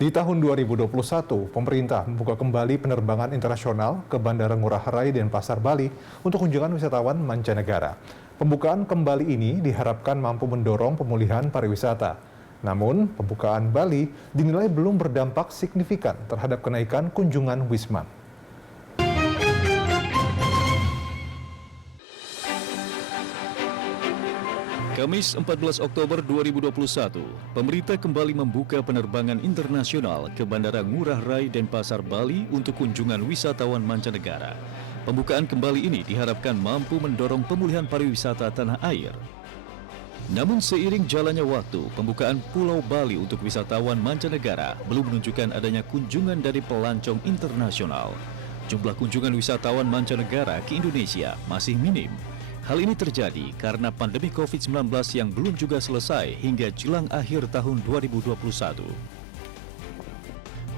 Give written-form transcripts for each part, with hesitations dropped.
Di tahun 2021, pemerintah membuka kembali penerbangan internasional ke Bandara Ngurah Rai dan Pasar Bali untuk kunjungan wisatawan mancanegara. Pembukaan kembali ini diharapkan mampu mendorong pemulihan pariwisata. Namun, pembukaan Bali dinilai belum berdampak signifikan terhadap kenaikan kunjungan Wisman. Kamis 14 Oktober 2021, pemerintah kembali membuka penerbangan internasional ke Bandara Ngurah Rai dan Pasar Bali untuk kunjungan wisatawan mancanegara. Pembukaan kembali ini diharapkan mampu mendorong pemulihan pariwisata tanah air. Namun seiring jalannya waktu, pembukaan Pulau Bali untuk wisatawan mancanegara belum menunjukkan adanya kunjungan dari pelancong internasional. Jumlah kunjungan wisatawan mancanegara ke Indonesia masih minim. Hal ini terjadi karena pandemi COVID-19 yang belum juga selesai hingga jelang akhir tahun 2021.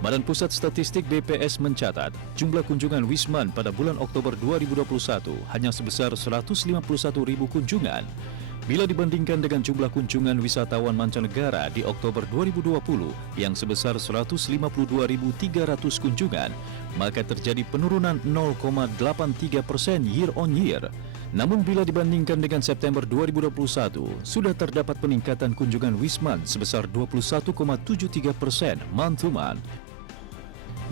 Badan Pusat Statistik BPS mencatat, jumlah kunjungan Wisman pada bulan Oktober 2021 hanya sebesar 151.000 kunjungan, bila dibandingkan dengan jumlah kunjungan wisatawan mancanegara di Oktober 2020 yang sebesar 152.300 kunjungan, maka terjadi penurunan 0,83% year on year. Namun bila dibandingkan dengan September 2021, sudah terdapat peningkatan kunjungan Wisman sebesar 21,73% month to month.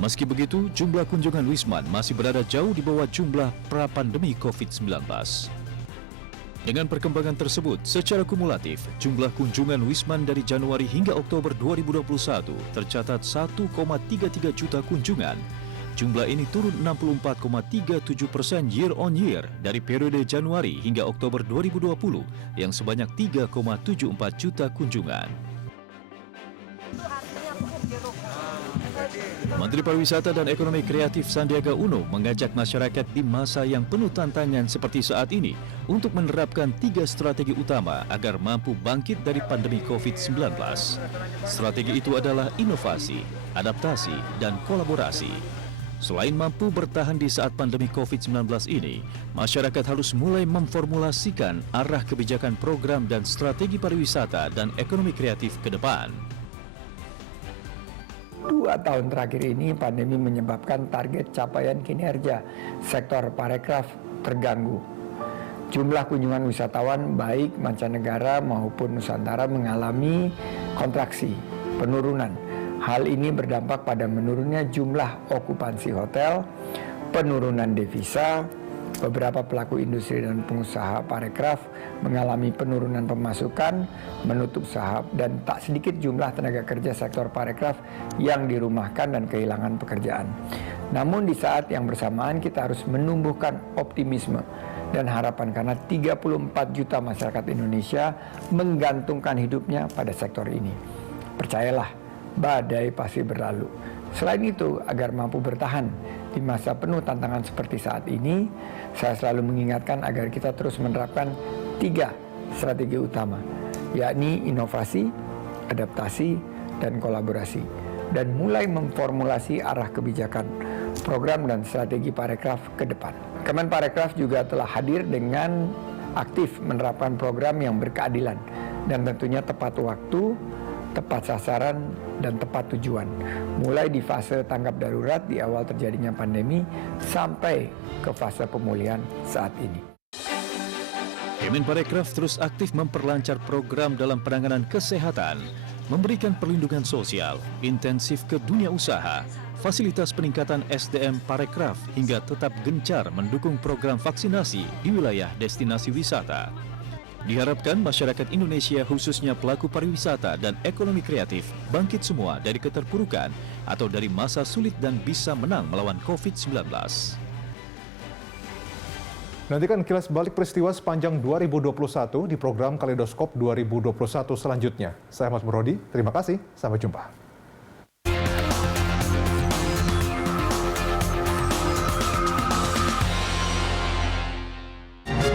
Meski begitu, jumlah kunjungan Wisman masih berada jauh di bawah jumlah pra-pandemi COVID-19. Dengan perkembangan tersebut, secara kumulatif, jumlah kunjungan Wisman dari Januari hingga Oktober 2021 tercatat 1,33 juta kunjungan. Jumlah ini turun 64,37% year on year dari periode Januari hingga Oktober 2020 yang sebanyak 3,74 juta kunjungan. Menteri Pariwisata dan Ekonomi Kreatif Sandiaga Uno mengajak masyarakat di masa yang penuh tantangan seperti saat ini untuk menerapkan 3 strategi utama agar mampu bangkit dari pandemi COVID-19. Strategi itu adalah inovasi, adaptasi, dan kolaborasi. Selain mampu bertahan di saat pandemi COVID-19 ini, masyarakat harus mulai memformulasikan arah kebijakan program dan strategi pariwisata dan ekonomi kreatif ke depan. 2 tahun terakhir ini pandemi menyebabkan target capaian kinerja sektor parekraf terganggu. Jumlah kunjungan wisatawan baik mancanegara maupun Nusantara mengalami kontraksi, penurunan. Hal ini berdampak pada menurunnya jumlah okupansi hotel, penurunan devisa. Beberapa pelaku industri dan pengusaha parekraf mengalami penurunan pemasukan, menutup usaha, dan tak sedikit jumlah tenaga kerja sektor parekraf yang dirumahkan dan kehilangan pekerjaan. Namun di saat yang bersamaan kita harus menumbuhkan optimisme dan harapan karena 34 juta masyarakat Indonesia menggantungkan hidupnya pada sektor ini. Percayalah, badai pasti berlalu. Selain itu, agar mampu bertahan di masa penuh tantangan seperti saat ini, saya selalu mengingatkan agar kita terus menerapkan 3 strategi utama, yakni inovasi, adaptasi, dan kolaborasi, dan mulai memformulasi arah kebijakan, program, dan strategi parekraf ke depan. Kemenparekraf juga telah hadir dengan aktif menerapkan program yang berkeadilan dan tentunya tepat waktu, tepat sasaran, dan tepat tujuan. Mulai di fase tanggap darurat di awal terjadinya pandemi sampai ke fase pemulihan saat ini. Kemenparekraf terus aktif memperlancar program dalam penanganan kesehatan, memberikan perlindungan sosial, intensif ke dunia usaha, fasilitas peningkatan SDM parekraf hingga tetap gencar mendukung program vaksinasi di wilayah destinasi wisata. Diharapkan masyarakat Indonesia khususnya pelaku pariwisata dan ekonomi kreatif bangkit semua dari keterpurukan atau dari masa sulit dan bisa menang melawan COVID-19. Nantikan kilas balik peristiwa sepanjang 2021 di program Kaleidoskop 2021 selanjutnya. Saya Mas Brody, terima kasih, sampai jumpa.